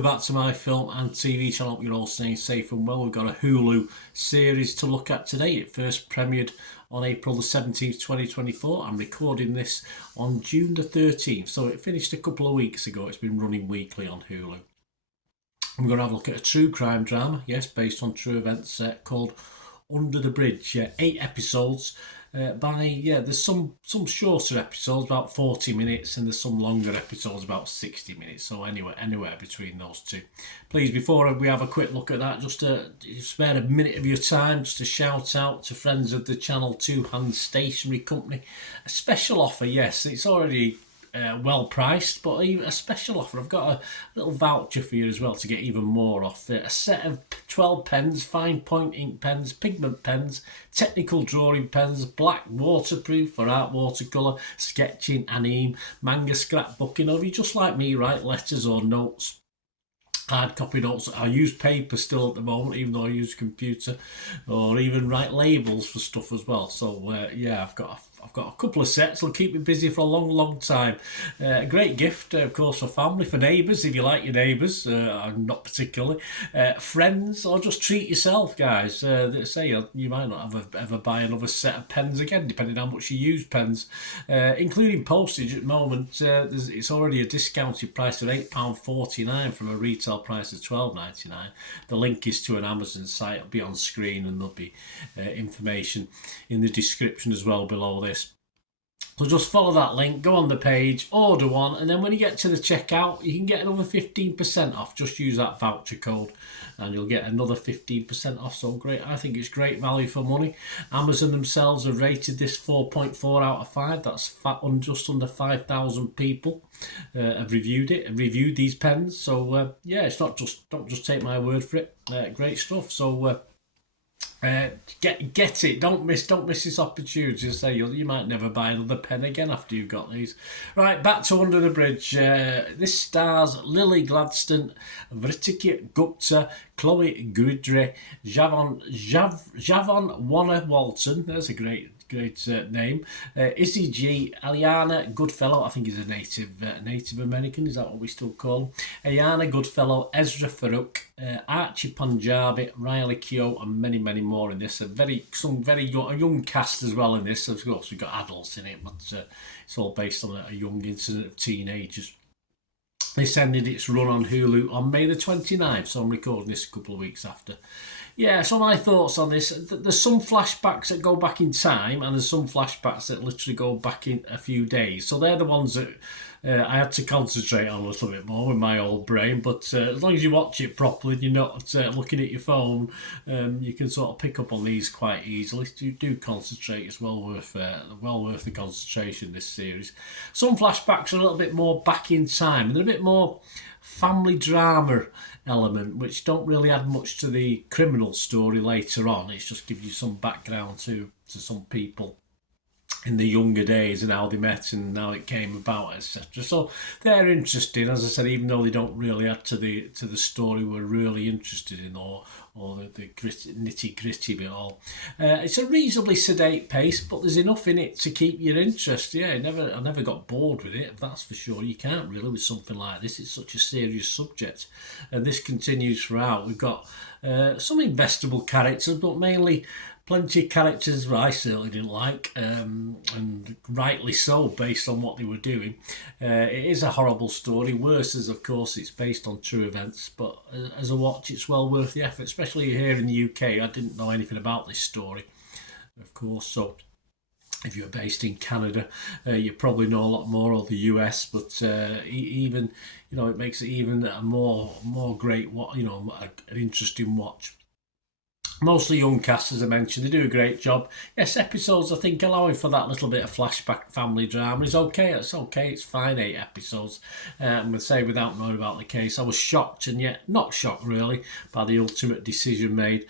welcome back to my film and TV channel. Hope you're all staying safe and well. We've got a Hulu series to look at today. It first premiered on April the 17th, 2024. I'm recording this on June the 13th, so it finished a couple of weeks ago. It's been running weekly on Hulu. I'm going to have a look at a true crime drama, yes, based on true events, called Under the Bridge. 8 episodes. There's some shorter episodes, about 40 minutes, and there's some longer episodes, about 60 minutes. So anywhere between those two. Please, before we have a quick look at that, just to spare a minute of your time, just to shout out to friends of the channel, Two Hands Stationery Company. A special offer, yes, it's already well priced, but even a special offer. I've got a little voucher for you as well to get even more off. A set of 12 pens, fine point ink pens, pigment pens, technical drawing pens, black waterproof for art watercolour, sketching, anime, manga scrapbooking, or if you just like me, write letters or notes, hard copy notes. I use paper still at the moment, even though I use a computer, or even write labels for stuff as well. So I've got a couple of sets. It'll keep me busy for a long time. A great gift, of course, for family, for neighbours, if you like your neighbours. Not particularly. Friends, or just treat yourself, guys. Say you might not ever buy another set of pens again, depending on how much you use pens. Including postage at the moment, it's already a discounted price of £8.49 from a retail price of £12.99. The link is to an Amazon site. It'll be on screen, and there'll be information in the description as well below this. So just follow that link, go on the page, order one, and then when you get to the checkout, you can get another 15% off. Just use that voucher code and you'll get another 15% off. So great. I think it's great value for money. Amazon themselves have rated this 4.4 out of 5. That's just under 5,000 people have reviewed it, reviewed these pens. So it's not just, don't just take my word for it. Great stuff. So get it. Don't miss this opportunity to say you might never buy another pen again after you've got these. Right, back to Under the Bridge. This stars Lily Gladstone, Vritika Gupta, Chloe Goudre, Javon Warner Walton. There's a great name. Izzy G, Aliana Goodfellow, I think he's a Native American, is that what we still call him? Ayana Goodfellow, Ezra Farouk, Archie Punjabi, Riley Keough, and many more in this. A young cast as well in this. Of course, we've got adults in it, but it's all based on a young incident of teenagers. This ended its run on Hulu on May the 29th, so I'm recording this a couple of weeks after. Yeah, so my thoughts on this. There's some flashbacks that go back in time, and there's some flashbacks that literally go back in a few days. So they're the ones that I had to concentrate on a little bit more with my old brain. But as long as you watch it properly and you're not looking at your phone, you can sort of pick up on these quite easily. You do concentrate. It's well worth the concentration, this series. Some flashbacks are a little bit more back in time, and they're a bit more family drama element, which don't really add much to the criminal story later on. It's just gives you some background to some people in the younger days and how they met and how it came about, etc. So they're interesting, as I said, even though they don't really add to the story we're really interested in, or the nitty gritty of it all. It's a reasonably sedate pace, but there's enough in it to keep your interest. Yeah, I never got bored with it, that's for sure. You can't really with something like this. It's such a serious subject, and this continues throughout. We've got some investable characters, but mainly plenty of characters I certainly didn't like, and rightly so, based on what they were doing. It is a horrible story, worse as of course it's based on true events, but as a watch it's well worth the effort, especially here in the UK. I didn't know anything about this story, of course, so if you're based in Canada, you probably know a lot more, or the US, but even, it makes it even a more great, an interesting watch. Mostly young cast, as I mentioned. They do a great job. Yes, episodes, I think, allowing for that little bit of flashback family drama is okay. It's okay. It's fine, 8 episodes. I'm going to say, without knowing about the case, I was shocked, and yet not shocked, really, by the ultimate decision made.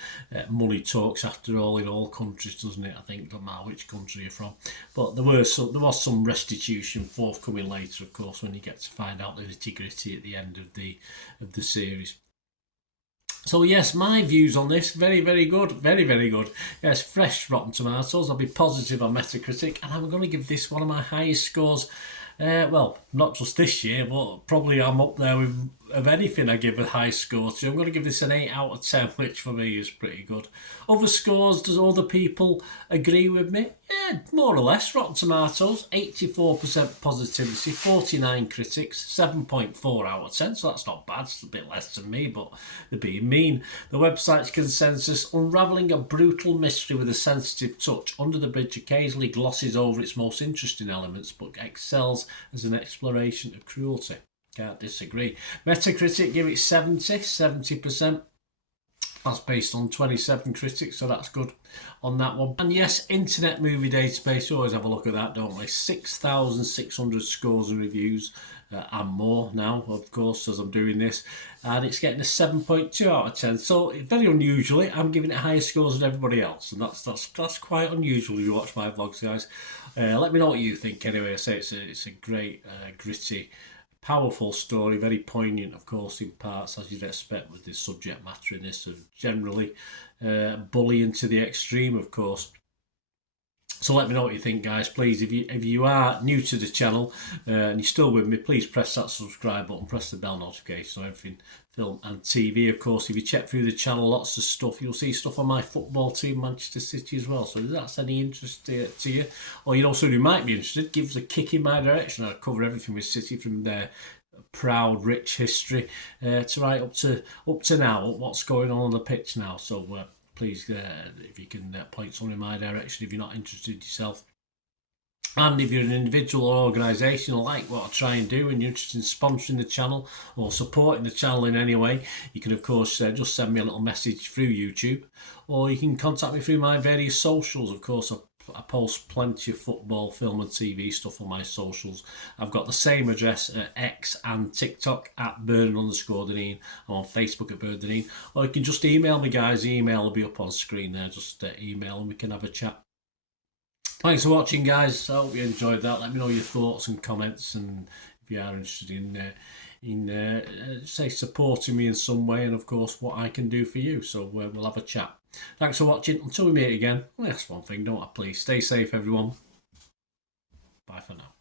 Money talks, after all, in all countries, doesn't it? I think, no matter which country you're from. But there was some restitution forthcoming later, of course, when you get to find out the nitty-gritty at the end of the series. So yes, my views on this, very good, very good. Yes, fresh Rotten Tomatoes. I'll be positive on Metacritic, and I'm going to give this one of my highest scores. Well, not just this year, but probably I'm up there with of anything I give a high score to. I'm going to give this an 8 out of 10, which for me is pretty good. Other scores, does other people agree with me? Yeah, more or less. Rotten Tomatoes, 84% positivity, 49 critics, 7.4 out of 10, so that's not bad. It's a bit less than me, but they're being mean. The website's consensus, unravelling a brutal mystery with a sensitive touch. Under the Bridge occasionally glosses over its most interesting elements, but excels as an exploration of cruelty. Can't disagree. Metacritic give it 70%. That's based on 27 critics, so that's good on that one. And yes, Internet Movie Database, we always have a look at that, don't we? 6,600 scores and reviews and more now, of course, as I'm doing this. And it's getting a 7.2 out of 10. So very unusually, I'm giving it higher scores than everybody else. And that's quite unusual if you watch my vlogs, guys. Let me know what you think anyway. I say it's a great, gritty, powerful story, very poignant, of course, in parts, as you'd expect with the subject matter in this, of generally bullying to the extreme, of course. So let me know what you think, guys. Please, if you are new to the channel and you're still with me, please press that subscribe button, press the bell notification on everything film and TV. Of course, if you check through the channel, lots of stuff. You'll see stuff on my football team, Manchester City, as well. So if that's any interest to you, or you know someone who might be interested, give us a kick in my direction. I'll cover everything with City from their proud, rich history to right up to now, what's going on the pitch now. So please, if you can point someone in my direction if you're not interested yourself. And if you're an individual or organisation who like what I try and do and you're interested in sponsoring the channel or supporting the channel in any way, you can of course just send me a little message through YouTube, or you can contact me through my various socials. Of course, I post plenty of football, film and TV stuff on my socials. I've got the same address at X and TikTok at Burden_Deneen. I'm on Facebook at Burden_Deneen. Or you can just email me, guys. The email will be up on screen there. Just email and we can have a chat. Thanks for watching, guys. I hope you enjoyed that. Let me know your thoughts and comments, and if you are interested in say supporting me in some way, and of course what I can do for you. So we'll have a chat. Thanks for watching. Until we meet again, that's one thing, don't I? Please stay safe, everyone. Bye for now.